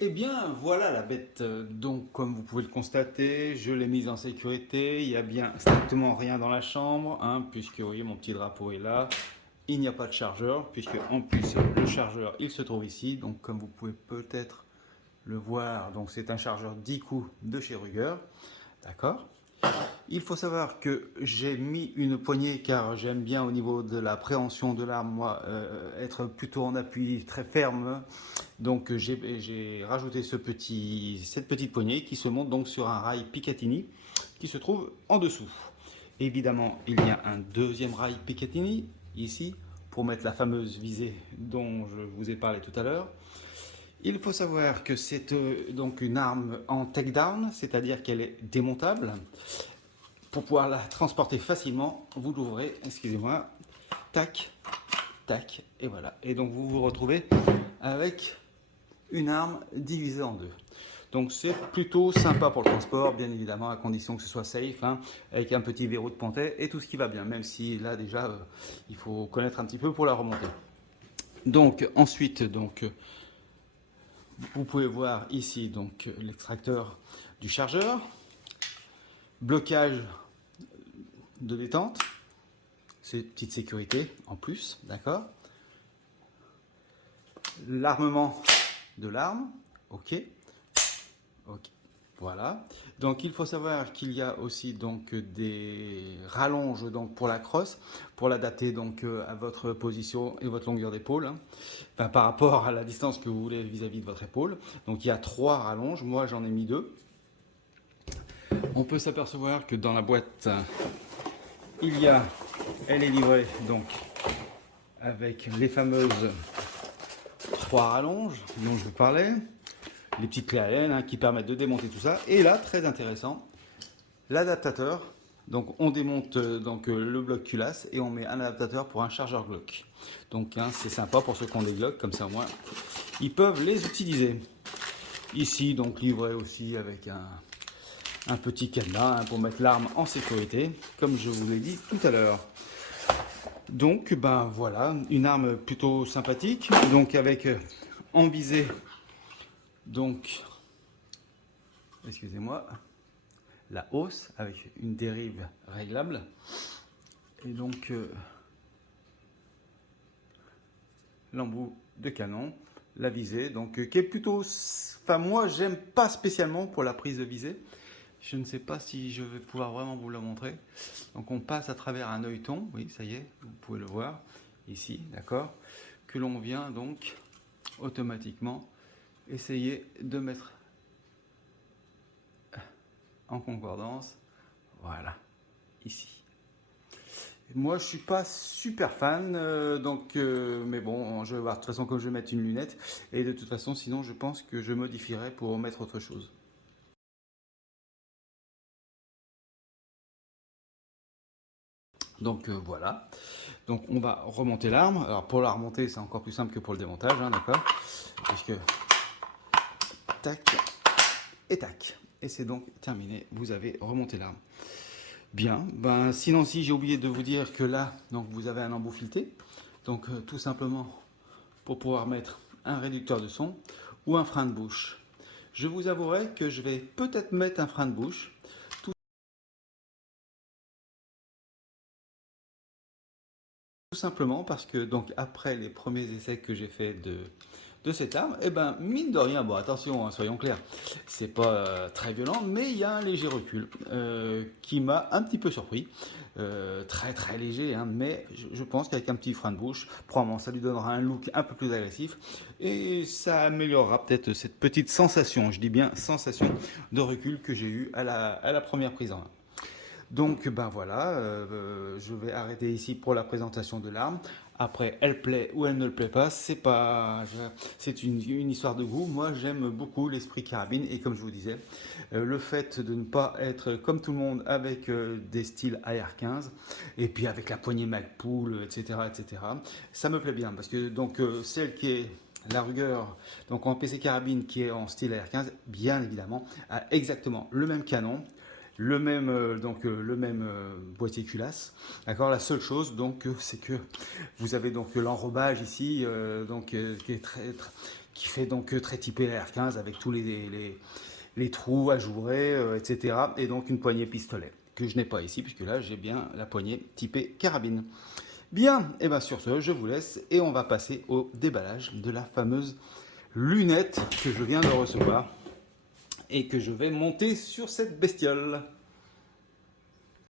Eh bien, voilà la bête. Donc, comme vous pouvez le constater, je l'ai mise en sécurité. Il n'y a bien strictement rien dans la chambre, hein, puisque vous voyez, mon petit drapeau est là. Il n'y a pas de chargeur, puisque en plus, le chargeur, il se trouve ici. Donc, comme vous pouvez peut-être le voir, donc c'est un chargeur 10 coups de chez Ruger. D'accord. Il faut savoir que j'ai mis une poignée car j'aime bien au niveau de la préhension de l'arme, moi, être plutôt en appui très ferme. Donc j'ai rajouté cette petite poignée qui se monte donc sur un rail Picatinny qui se trouve en dessous. Évidemment, il y a un deuxième rail Picatinny ici pour mettre la fameuse visée dont je vous ai parlé tout à l'heure. Il faut savoir que c'est donc une arme en takedown, c'est-à-dire qu'elle est démontable. Pour pouvoir la transporter facilement, vous l'ouvrez, excusez-moi, tac, tac, et voilà. Et donc vous vous retrouvez avec une arme divisée en deux. Donc c'est plutôt sympa pour le transport, bien évidemment, à condition que ce soit safe, hein, avec un petit verrou de pontet et tout ce qui va bien, même si là déjà, il faut connaître un petit peu pour la remonter. Donc ensuite, vous pouvez voir ici donc l'extracteur du chargeur, blocage de détente, c'est petite sécurité en plus, d'accord. L'armement de l'arme, ok, ok, voilà. Donc il faut savoir qu'il y a aussi donc des rallonges donc pour la crosse, pour l'adapter donc à votre position et votre longueur d'épaule, hein. Enfin, par rapport à la distance que vous voulez vis-à-vis de votre épaule. Donc il y a 3 rallonges, moi j'en ai mis 2. On peut s'apercevoir que dans la boîte, il y a, elle est livrée donc avec les fameuses 3 rallonges dont je vous parlais, les petites clés Allen, hein, qui permettent de démonter tout ça. Et là, très intéressant, l'adaptateur. Donc on démonte le bloc culasse et on met un adaptateur pour un chargeur Glock. Donc hein, c'est sympa pour ceux qui ont des Glock, comme ça au moins ils peuvent les utiliser. Ici donc livré aussi avec un petit cadenas, hein, pour mettre l'arme en sécurité, comme je vous l'ai dit tout à l'heure. Donc ben voilà, une arme plutôt sympathique, donc avec en visée, donc excusez-moi, la hausse avec une dérive réglable. Et donc l'embout de canon, la visée, donc qui est plutôt, enfin moi j'aime pas spécialement pour la prise de visée. Je ne sais pas si je vais pouvoir vraiment vous la montrer. Donc on passe à travers un œilleton, oui ça y est, vous pouvez le voir ici, d'accord, que l'on vient donc automatiquement essayer de mettre en concordance, voilà, ici. Moi, je suis pas super fan, mais bon, je vais voir. De toute façon, comme je vais mettre une lunette, et de toute façon, sinon, je pense que je modifierai pour mettre autre chose. Donc voilà. Donc on va remonter l'arme. Alors pour la remonter, c'est encore plus simple que pour le démontage, hein, d'accord. Puisque tac et tac, et c'est donc terminé. Vous avez remonté l'arme. Bien. Ben sinon, si j'ai oublié de vous dire que là, donc vous avez un embout fileté. Donc tout simplement pour pouvoir mettre un réducteur de son ou un frein de bouche. Je vous avouerai que je vais peut-être mettre un frein de bouche, tout simplement parce que donc après les premiers essais que j'ai fait de cette arme, et ben mine de rien, bon attention, hein, soyons clairs, c'est pas très violent, mais il y a un léger recul qui m'a un petit peu surpris, très très léger, hein, mais je pense qu'avec un petit frein de bouche, probablement ça lui donnera un look un peu plus agressif et ça améliorera peut-être cette petite sensation, je dis bien sensation de recul que j'ai eu à la première prise en main. Donc ben voilà, je vais arrêter ici pour la présentation de l'arme. Après, elle plaît ou elle ne le plaît pas, c'est une histoire de goût. Moi, j'aime beaucoup l'esprit carabine et comme je vous disais, le fait de ne pas être comme tout le monde avec des styles AR-15 et puis avec la poignée Magpul, etc., etc. Ça me plaît bien parce que donc celle qui est la Ruger, donc en PC carabine qui est en style AR-15, bien évidemment, a exactement le même canon, le même boîtier culasse. D'accord. La seule chose donc c'est que vous avez donc l'enrobage ici, qui est qui fait donc très typé R15 avec tous les trous ajourés, etc. Et donc une poignée pistolet que je n'ai pas ici puisque là j'ai bien la poignée typée carabine. Bien, et bien sur ce, je vous laisse et on va passer au déballage de la fameuse lunette que je viens de recevoir et que je vais monter sur cette bestiole.